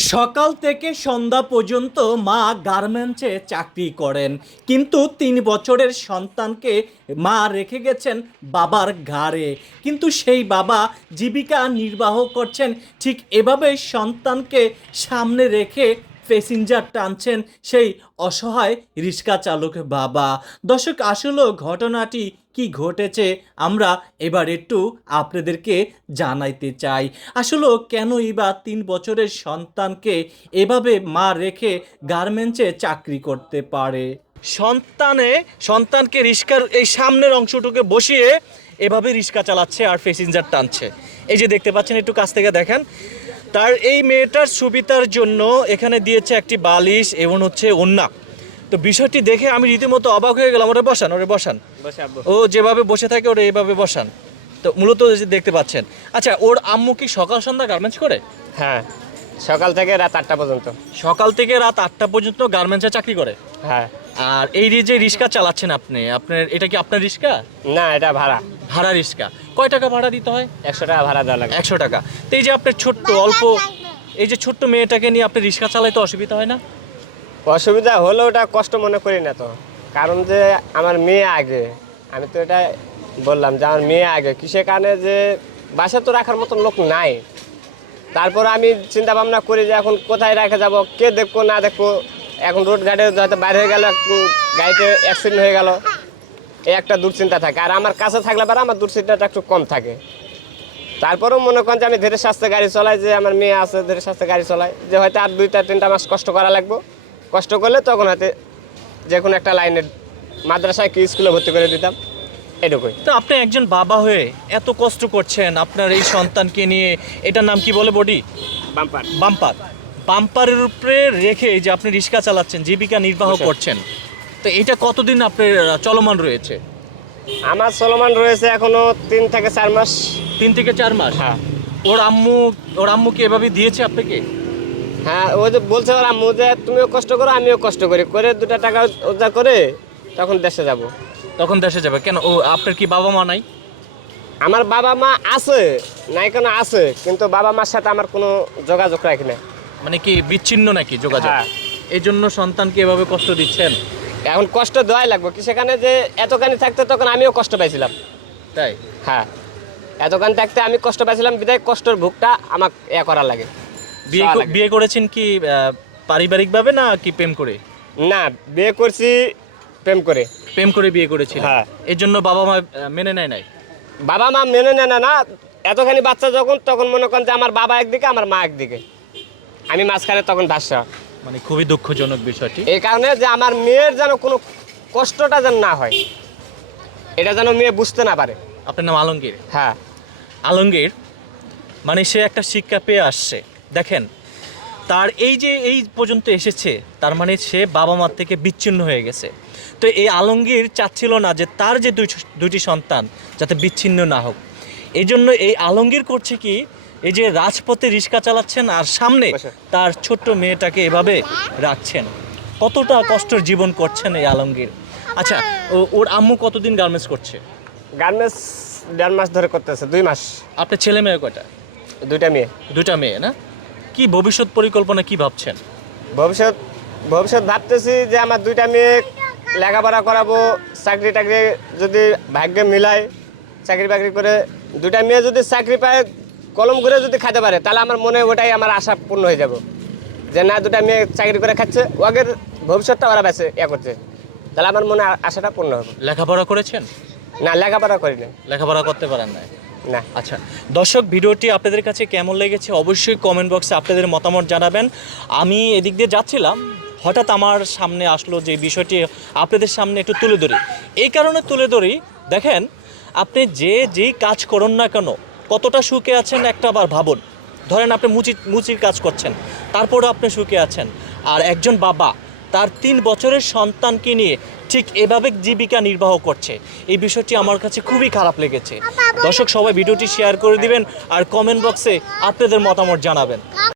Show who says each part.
Speaker 1: সকাল থেকে সন্ধ্যা পর্যন্ত মা গার্মেন্টসে চাকরি করেন, কিন্তু 3 বছরের সন্তানকে মা রেখে গেছেন বাবার ঘাড়ে। কিন্তু সেই বাবা জীবিকা নির্বাহ করছেন ঠিক এভাবে সন্তানকে সামনে রেখে প্যাসেঞ্জার টানছেন সেই অসহায় রিক্সা চালক বাবা। দর্শক, আসলে ঘটনাটি কি ঘটেছে আমরা এবার একটু আপনাদেরকে জানাইতে চাই। আসলে কেনই বা 3 বছরের সন্তানকে এভাবে মা রেখে গার্মেন্টসে চাকরি করতে পারে। সন্তানকে রিক্সার এই সামনের অংশটুকে বসিয়ে এভাবে রিক্সা চালাচ্ছে আর প্যাসেঞ্জার টানছে। এই যে দেখতে পাচ্ছেন, একটু কাছ থেকে দেখেন। তার এই মেয়েটার সুবিধার জন্য এখানে দিয়েছে একটি বালিশ এবং হচ্ছে ওন্না। তো বিষয়টি দেখে আমি রীতিমতো অবাক হয়ে গেলাম। ওরে বসান ও যেভাবে বসে থাকে ওরে এইভাবে বসান। তো মূলত দেখতে পাচ্ছেন। আচ্ছা, ওর আম্মু কি সকাল সন্ধ্যা গার্মেন্টস করে?
Speaker 2: হ্যাঁ, সকাল থেকে রাত 8টা পর্যন্ত।
Speaker 1: সকাল থেকে রাত 8টা পর্যন্ত গার্মেন্টসে চাকরি করে।
Speaker 2: হ্যাঁ।
Speaker 1: আর এই যে রিক্সা চালাচ্ছেন আপনার এটা কি আপনার রিক্সা?
Speaker 2: না, এটা ভাড়া।
Speaker 1: ভাড়া রিক্সা। কয় টাকা ভাড়া দিতে হয়?
Speaker 2: 100 টাকা ভাড়া দেওয়া লাগে।
Speaker 1: 100 টাকা। তো এই যে আপনার এই যে ছোট্ট মেয়েটাকে নিয়ে আপনি রিক্সা চালাইতে অসুবিধা হয় না?
Speaker 2: অসুবিধা হলেও ওটা কষ্ট মনে করি না, তো কারণ যে আমার মেয়ে আগে, আমি তো এটা বললাম যে আমার মেয়ে আগে, কিসের কারণে যে বাসা তো রাখার মতন লোক নাই। তারপর আমি চিন্তা ভাবনা করি যে এখন কোথায় রেখে যাব, কে দেখবো না দেখবো। এখন রোড ঘাটে হয়তো বাইরে হয়ে গেল, গাড়িতে অ্যাক্সিডেন্ট হয়ে গেল, এই একটা দুশ্চিন্তা থাকে। আর আমার কাছে থাকলে পরে আমার দুশ্চিন্তাটা একটু কম থাকে। তারপরেও মনে করেন যে আমি ধীরে সাস্তে গাড়ি চলাই, যে আমার মেয়ে আছে ধীরে সাস্তে গাড়ি চলাই, যে হয়তো আর 2-3 মাস কষ্ট করা লাগবে। কষ্ট করলে তখন হয়তো যে কোনো একটা লাইনের মাদ্রাসায় কি স্কুলে ভর্তি করে দিতাম, এটুকুই।
Speaker 1: তো আপনি একজন বাবা হয়ে এত কষ্ট করছেন আপনার এই সন্তানকে নিয়ে। এটার নাম কি বলে? Body bumper. বাম্পারের উপরে রেখে যে আপনি রিক্সা চালাচ্ছেন, জীবিকা নির্বাহ করছেন, তো এটা কতদিন আপনার চলমান রয়েছে?
Speaker 2: আমার চলমান রয়েছে এখনো 3 থেকে 4 মাস।
Speaker 1: 3 থেকে 4 মাস।
Speaker 2: হ্যাঁ।
Speaker 1: ওর আম্মু কি এভাবে দিয়েছে আপনাকে?
Speaker 2: হ্যাঁ, ওই যে বলছে ওরা আম্মু যে তুমিও কষ্ট করো আমিও কষ্ট করি, করে 2 টাকা রোজগার করে তখন দেশে যাব।
Speaker 1: তখন দেশে যাবে কেন? আপনার কি বাবা মা নাই?
Speaker 2: আমার বাবা মা আছে, নাই কেন আছে, কিন্তু বাবা মার সাথে আমার কোনো যোগাযোগ রাখি না।
Speaker 1: মানে কি বিচ্ছিন্ন নাকি যোগাযোগ?
Speaker 2: হ্যাঁ।
Speaker 1: এই জন্য সন্তানকে এভাবে কষ্ট দিচ্ছেন?
Speaker 2: এখন কষ্ট দেওয়াই লাগবে কি, সেখানে যে এতখানি থাকতে তখন আমিও কষ্ট পাইছিলাম।
Speaker 1: তাই?
Speaker 2: হ্যাঁ, এতখানি থাকতে আমি কষ্ট পাইছিলাম, বিদায় কষ্টের ভোগটা আমার করা লাগে।
Speaker 1: বিয়ে করেছেন কি পারিবারিকভাবে না কি প্রেম করে?
Speaker 2: না, বিয়ে করছি প্রেম করে।
Speaker 1: প্রেম করে বিয়ে করেছিল?
Speaker 2: হ্যাঁ।
Speaker 1: এর জন্য বাবা মা মেনে নেয় নাই?
Speaker 2: বাবা মা মেনে নেয় না। এতখানি বাচ্চা যখন, তখন মনে করেন যে আমার বাবা একদিকে আমার মা একদিকে, আমি মাঝখানে তখন ভাষা।
Speaker 1: মানে খুবই দুঃখজনক বিষয়টি।
Speaker 2: এই কারণে যে আমার মেয়ের যেন কোনো কষ্টটা যেন না হয়, এটা যেন মেয়ে বুঝতে না পারে।
Speaker 1: আপনার নাম আলমগীর?
Speaker 2: হ্যাঁ।
Speaker 1: আলমগীর মানে সে একটা শিক্ষা পেয়ে আসছে। দেখেন, তার এই পর্যন্ত এসেছে, তার মানে সে বাবা মার থেকে বিচ্ছিন্ন হয়ে গেছে। তো এই আলমগীর চাচ্ছিল না যে তার যে দুটি সন্তান যাতে বিচ্ছিন্ন না হোক। এই জন্য এই আলমগীর করছে কি, এই যে রাজপথে রিক্সা চালাচ্ছেন আর সামনে তার ছোট্ট মেয়েটাকে এভাবে রাখছেন। কতটা কষ্টের জীবন করছেন এই আলমগীর। আচ্ছা, ওর আম্মু কতদিন গার্মেন্টস করছে?
Speaker 2: গার্মেন্টস 1.5 মাস ধরে করতেছে। 2 মাস।
Speaker 1: আপনার ছেলে মেয়ে কয়টা?
Speaker 2: 2টা মেয়ে।
Speaker 1: 2টা মেয়ে না? কি ভবিষ্যৎ পরিকল্পনা কি ভাবছেন?
Speaker 2: ভবিষ্যৎ ভাবতেছি যে আমার 2টা মেয়ে লেখাপড়া করাবো, চাকরি টাকরি যদি ভাগ্যে মিলায়, চাকরি বাকরি করে 2টা মেয়ে যদি চাকরি পায়, কলম করে যদি খাইতে পারে, তাহলে আমার মনে ওটাই আমার আশা পূর্ণ হয়ে যাব। যে না, 2টা মেয়ে চাকরি করে খাচ্ছে, ওদের ভবিষ্যৎটা ওরা বেঁচে করছে, তাহলে আমার মনে আশাটা পূর্ণ হবে।
Speaker 1: লেখাপড়া করেছেন?
Speaker 2: না, লেখাপড়া করি না।
Speaker 1: লেখাপড়া করতে পারেন না?
Speaker 2: না।
Speaker 1: আচ্ছা দর্শক, ভিডিওটি আপনাদের কাছে কেমন লেগেছে অবশ্যই কমেন্ট বক্সে আপনাদের মতামত জানাবেন। আমি এদিক দিয়ে যাচ্ছিলাম, হঠাৎ আমার সামনে আসলো যে বিষয়টি আপনাদের সামনে একটু তুলে ধরি। এই কারণে তুলে ধরি, দেখেন আপনি যেই কাজ করুন না কেন, কতটা সুখে আছেন একটা আবার ভাবুন। ধরেন আপনি মুচির কাজ করছেন, তারপরে আপনি সুখে আছেন। আর একজন বাবা তার 3 বছরের সন্তানকে নিয়ে ঠিক এভাবে জীবিকা নির্বাহ করছে, এই বিষয়টি আমার কাছে খুবই খারাপ লেগেছে। দর্শক, সবাই ভিডিওটি শেয়ার করে দিবেন আর কমেন্ট বক্সে আপনাদের মতামত জানাবেন।